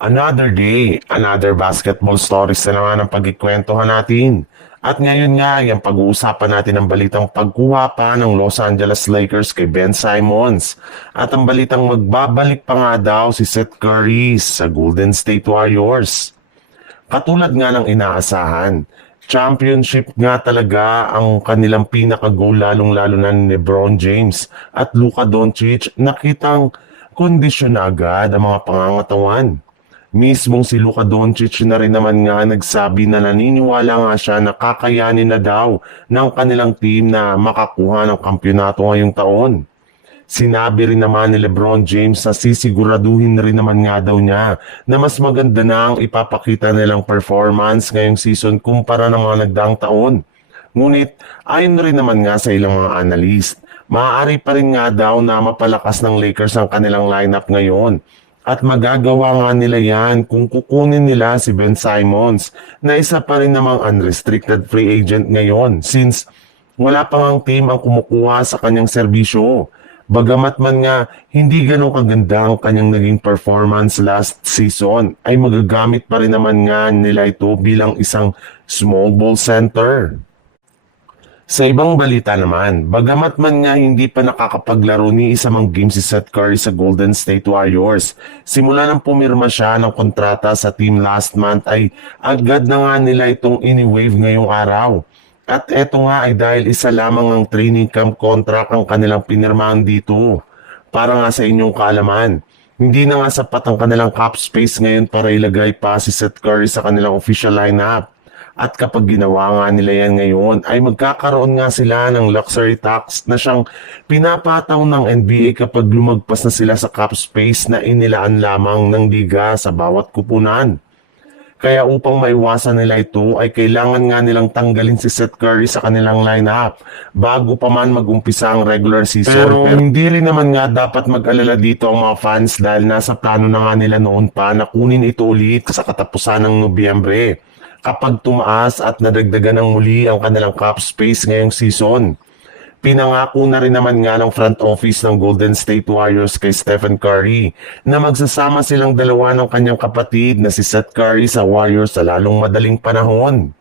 Another day, another basketball stories na naman ang pagkikwentuhan natin. At ngayon nga, yung pag-uusapan natin ang balitang pagkuha pa ng Los Angeles Lakers kay Ben Simmons. At ang balitang magbabalik pa nga daw si Seth Curry sa Golden State Warriors. Katulad nga ng inaasahan, championship nga talaga ang kanilang pinaka-goal lalong-lalo na ni LeBron James at Luka Doncic. Nakitang kondisyon na agad ang mga pangangatawan. Mismong si Luka Doncic na rin naman nga nagsabi na naniniwala nga siya na kakayanin na daw ng kanilang team na makakuha ng kampyonato ngayong taon. Sinabi rin naman ni LeBron James na sisiguraduhin rin naman nga daw niya na mas maganda na ang ipapakita nilang performance ngayong season kumpara ng mga nagdaang taon. Ngunit ayon rin naman nga sa ilang mga analyst, maaari pa rin nga daw na mapalakas ng Lakers ang kanilang lineup ngayon. At magagawa nga nila yan kung kukunin nila si Ben Simmons na isa pa rin namang unrestricted free agent ngayon since wala pa ngang team ang kumukuha sa kanyang serbisyo. Bagamat man nga hindi ganun kaganda ang kanyang naging performance last season ay magagamit pa rin naman nga nila ito bilang isang small ball center. Sa ibang balita naman, bagamat man nga hindi pa nakakapaglaro ni isa mang game si Seth Curry sa Golden State Warriors, simula nang pumirma siya ng kontrata sa team last month ay agad na nga nila itong ini-waive ngayong araw. At eto nga ay dahil isa lamang ang training camp contract ang kanilang pinirmahan dito. Para nga sa inyong kaalaman, hindi na nga sapat ang kanilang cap space ngayon para ilagay pa si Seth Curry sa kanilang official lineup. At kapag ginawa nga nila yan ngayon, ay magkakaroon nga sila ng luxury tax na siyang pinapataw ng NBA kapag lumagpas na sila sa cap space na inilaan lamang ng liga sa bawat kupunan. Kaya upang maiwasan nila ito ay kailangan nga nilang tanggalin si Seth Curry sa kanilang lineup bago pa man mag-umpisa ang regular season. Pero hindi rin naman nga dapat mag-alala dito ang mga fans dahil nasa plano na nga nila noon pa na kunin ito ulit sa katapusan ng Nobyembre kapag tumaas at nadagdagan ng muli ang kanilang cap space ngayong season. Pinangako na rin naman nga ng front office ng Golden State Warriors kay Stephen Curry na magsasama silang dalawa ng kanyang kapatid na si Seth Curry sa Warriors sa lalong madaling panahon.